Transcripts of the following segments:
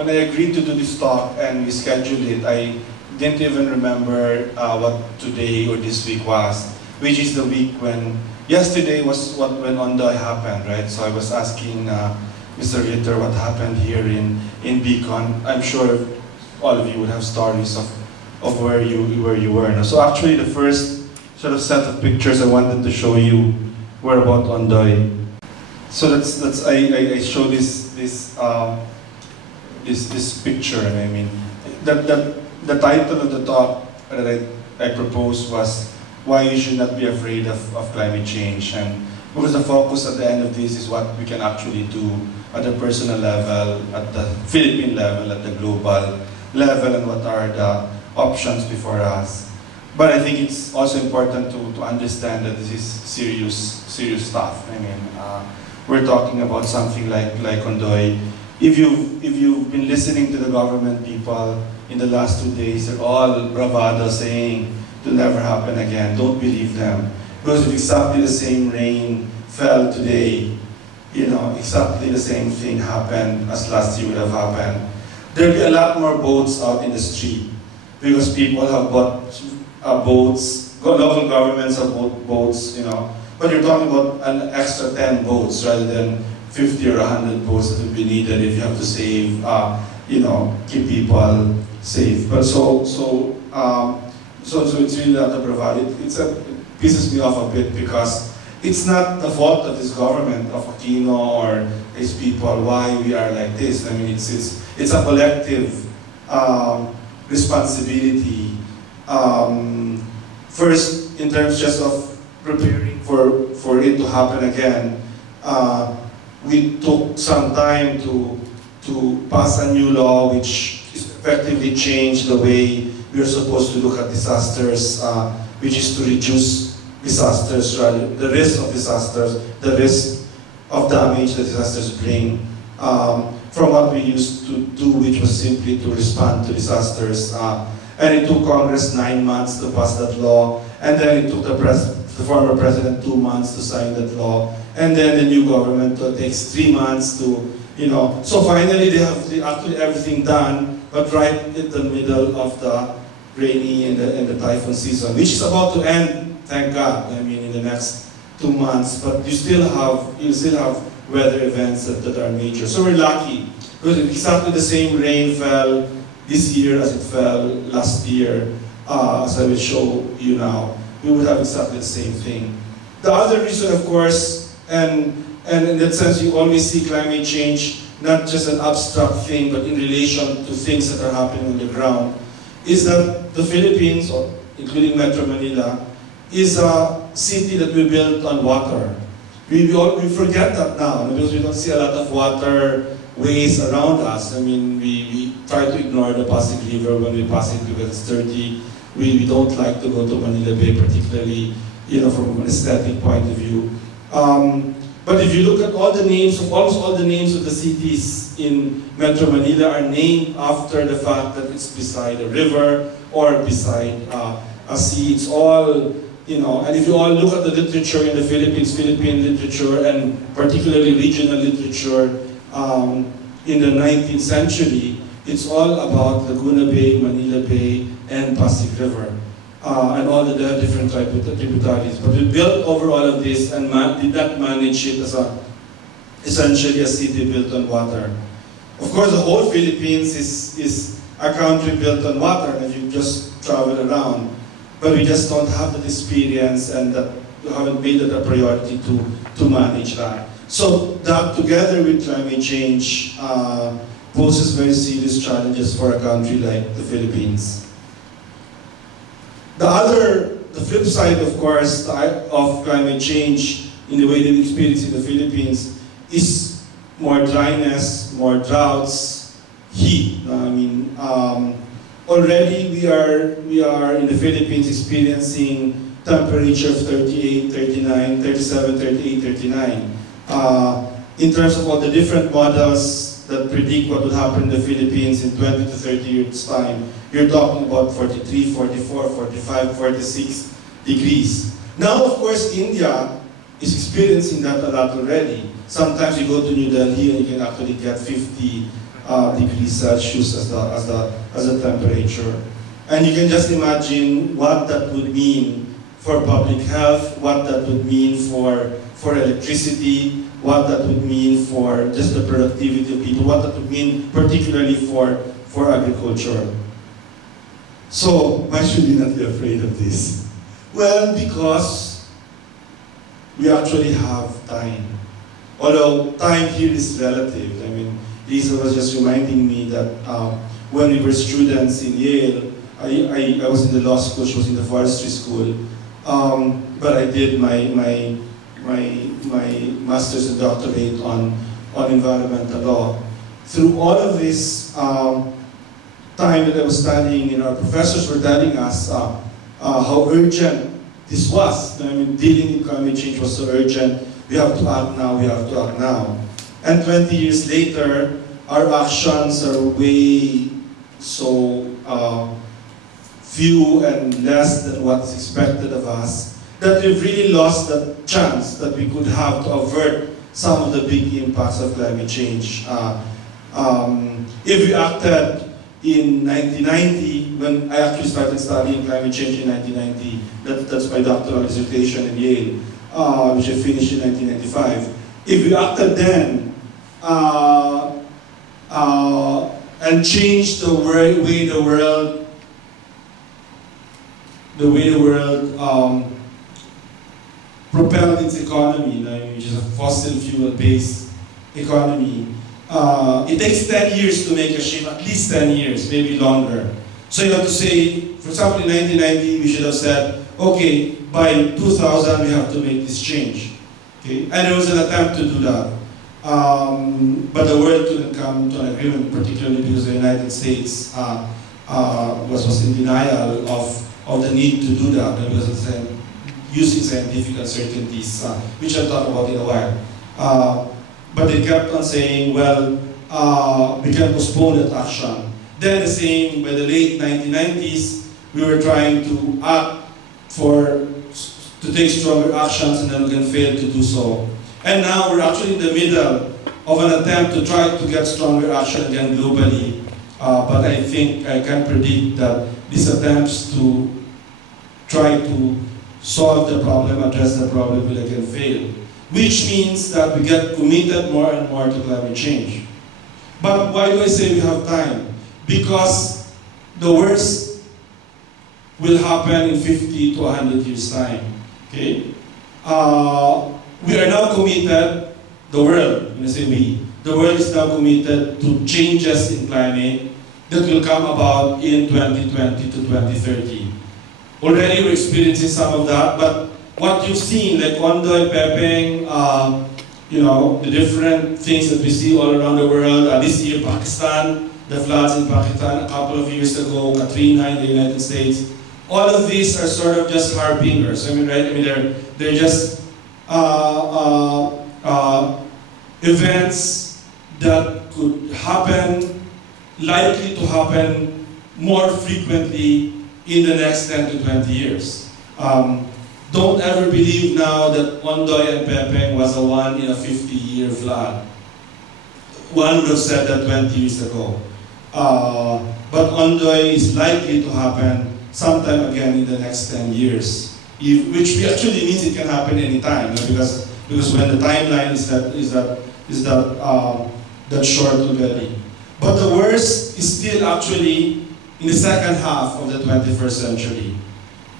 when I agreed to do this talk and we scheduled it, I didn't even remember what today or this week was, which is the week when, yesterday was when Ondoy happened, right? So I was asking Mr. Ritter what happened here in Beacon. I'm sure all of you would have stories of where you were. No? So actually the first sort of set of pictures I wanted to show you were about Ondoy. So I show this picture, and I mean the title of the talk that I proposed was why you should not be afraid of climate change, and because the focus at the end of this is what we can actually do at the personal level, at the Philippine level, at the global level, and what are the options before us. But I think it's also important to understand that this is serious stuff. I mean, we're talking about something like Ondoy. If you've been listening to the government people in the last 2 days, they're all bravado saying it'll never happen again. Don't believe them, because if exactly the same rain fell today, you know, exactly the same thing happened as last year would have happened, there'll be a lot more boats out in the street because people have bought boats. Local governments have bought boats, you know. But you're talking about an extra 10 boats rather than 50 or 100 boats that would be needed if you have to save, you know, keep people safe. But so it's really not a bravado. It pisses me off a bit because it's not the fault of this government, of Aquino or his people, why we are like this. I mean, it's a collective responsibility. First, in terms just of preparing for it to happen again, we took some time to pass a new law which effectively changed the way we are supposed to look at disasters, which is to reduce disasters, rather the risk of disasters, the risk of damage that disasters bring, from what we used to do, which was simply to respond to disasters. And it took Congress 9 months to pass that law, and then it took the former president 2 months to sign that law, and then the new government takes 3 months to, you know. So finally they have actually everything done, but right in the middle of the rainy and the typhoon season, which is about to end, thank God. I mean, in the next 2 months, but you still have weather events that are major. So we're lucky because exactly the same rain fell this year as it fell last year, as I will show you now. We would have exactly the same thing. The other reason, of course, and in that sense, you always see climate change not just an abstract thing, but in relation to things that are happening on the ground, is that the Philippines, or including Metro Manila, is a city that we built on water. We forget that now because we don't see a lot of waterways around us. I mean, we try to ignore the Pasig River when we pass it because it's dirty. We don't like to go to Manila Bay, particularly, you know, from an aesthetic point of view. But if you look at all the names of almost all the names of the cities in Metro Manila are named after the fact that it's beside a river or beside a sea. It's all, you know, and if you all look at the literature in the Philippines, Philippine literature, and particularly regional literature in the 19th century, it's all about Laguna Bay, Manila Bay, and Pasig River, and all the different tributaries. But we built over all of this and did not manage it as essentially a city built on water. Of course, the whole Philippines is a country built on water, and you just travel around. But we just don't have that experience, and that we haven't made it a priority to manage that. So that, together with climate change, poses very serious challenges for a country like the Philippines. The flip side, of course, of climate change in the way that we experience in the Philippines is more dryness, more droughts, heat. I mean, already we are in the Philippines experiencing temperature of 38, 39, 37, 38, 39. In terms of all the different models that predict what will happen in the Philippines in 20 to 30 years' time, you're talking about 43, 44, 45, 46 degrees. Now, of course, India is experiencing that a lot already. Sometimes you go to New Delhi and you can actually get 50 degrees Celsius as the temperature. And you can just imagine what that would mean for public health, what that would mean for electricity, what that would mean for just the productivity of people, what that would mean particularly for agriculture. So why should we not be afraid of this? Well, because we actually have time. Although time here is relative. I mean, Lisa was just reminding me that when we were students in Yale, I was in the law school, she was in the forestry school, but I did my master's and doctorate on environmental law. Through all of this time that I was studying, our professors were telling us how urgent this was. I mean, dealing with climate change was so urgent. We have to act now, we have to act now. And 20 years later, our actions are way so few and less than what's expected of us, that we've really lost the chance that we could have to avert some of the big impacts of climate change. If we acted in 1990, when I actually started studying climate change in 1990, that's my doctoral dissertation in Yale, which I finished in 1995. If we acted then and changed the way the world propelled its economy, which is a fossil fuel-based economy, it takes 10 years to make a shift, at least 10 years, maybe longer. So you have to say, for example, in 1990, we should have said, okay, by 2000, we have to make this change. Okay? And there was an attempt to do that. But the world couldn't come to an agreement, particularly because the United States was in denial of the need to do that, because of using scientific uncertainties, which I'll talk about in a while. But they kept on saying, well, we can postpone that action. Then saying by the late 1990s, we were trying to act to take stronger actions, and then we can fail to do so. And now we're actually in the middle of an attempt to try to get stronger action again globally. But I think I can predict that these attempts to try to solve the problem, address the problem, will again fail. Which means that we get committed more and more to climate change. But why do I say we have time? Because the worst will happen in 50 to 100 years' time. Okay? We are now committed, the world, when I say we, the world is now committed to changes in climate that will come about in 2020 to 2030. Already we're experiencing some of that, but what you've seen, like Ondoy, Pepeng, the different things that we see all around the world. This year, Pakistan, the floods in Pakistan, a couple of years ago, Katrina in the United States. All of these are sort of just harbingers. I mean, right? I mean, they're just events that could happen, likely to happen more frequently in the next 10 to 20 years. Don't ever believe now that Ondoy and Pepeng was a 1 in a 50-year flood. One would have said that 20 years ago. But Ondoy is likely to happen sometime again in the next 10 years, which actually means it can happen anytime, because when the timeline is that short already. But the worst is still actually in the second half of the 21st century.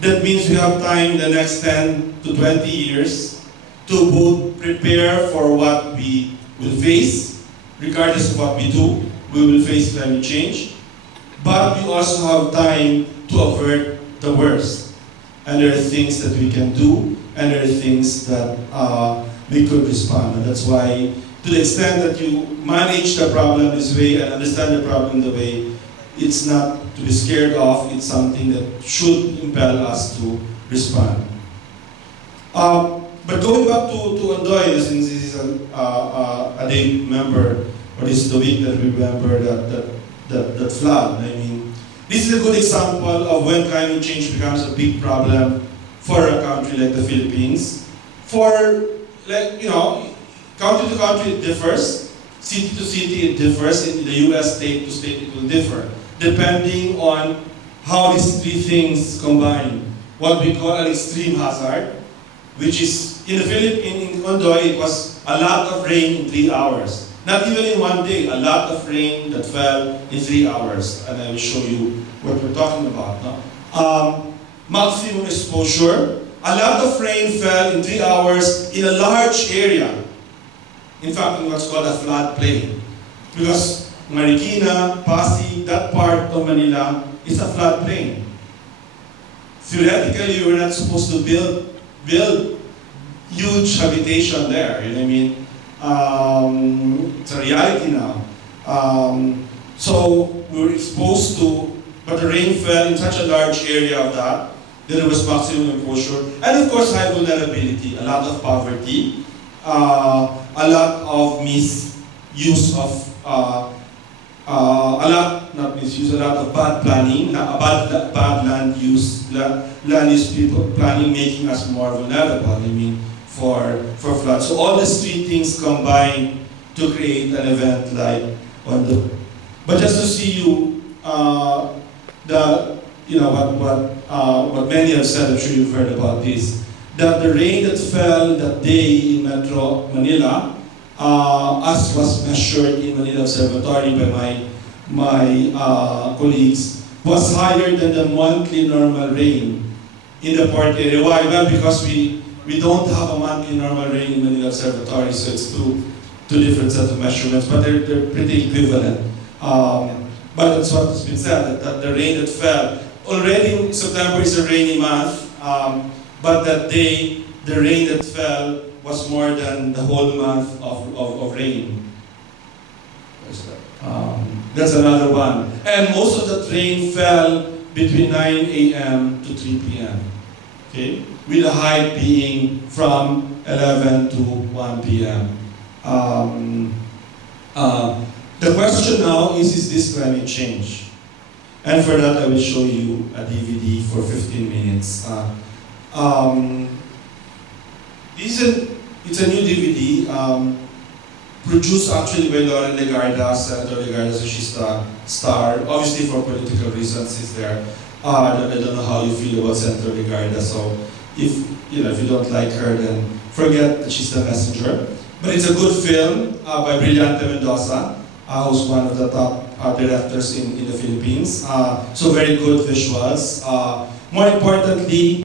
That means we have time in the next 10 to 20 years to both prepare for what we will face, regardless of what we do. We will face climate change, but we also have time to avert the worst. And there are things that we can do, and there are things that we could respond. And that's why, to the extent that you manage the problem this way and understand the problem the way, it's not to be scared of, it's something that should impel us to respond. But going back to Ondoy, since this is a day member, or this is the week that we remember that flood, I mean, this is a good example of when climate change becomes a big problem for a country like the Philippines. For, country to country it differs, city to city it differs, in the US state to state it will differ, depending on how these three things combine. What we call an extreme hazard, which is, in the Philippines, in Ondoy, it was a lot of rain in 3 hours. Not even in one day, a lot of rain that fell in 3 hours. And I will show you what we're talking about. No? Maximum exposure, a lot of rain fell in 3 hours in a large area. In fact, in what's called a floodplain. Because Marikina, Pasig, that part of Manila is a floodplain. Theoretically, we were not supposed to build huge habitation there. You know what I mean? It's a reality now. So we were exposed to, but the rain fell in such a large area of that there was maximum exposure, and of course high vulnerability, a lot of poverty, a lot of misuse of, a lot of bad planning, bad land use people planning, making us more vulnerable, I mean, for flood. So all these three things combine to create an event like on the. But just to see you, what many have said, I'm sure you've heard about this, that the rain that fell that day in Metro Manila, as was measured in Manila Observatory by my colleagues, was higher than the monthly normal rain in the port area. Why? Well, because we don't have a monthly normal rain in Manila Observatory, so it's two different sets of measurements, but they're pretty equivalent. But that's what has been said, that the rain that fell, already September is a rainy month, but that day, the rain that fell was more than the whole month of rain. Where's that? That's another one. And most of that rain fell between 9 a.m. to 3 p.m. Okay? With the height being from 11 to 1 p.m. The question now is this climate change? And for that, I will show you a DVD for 15 minutes. It's a new DVD, produced actually by Lauren Legarda, Senator Legarda, so she's the star. Obviously, for political reasons, it's there. I don't know how you feel about Senator Legarda, so if you don't like her, then forget that she's the messenger. But it's a good film by Brillante Mendoza, who's one of the top directors in the Philippines. So very good visuals. More importantly,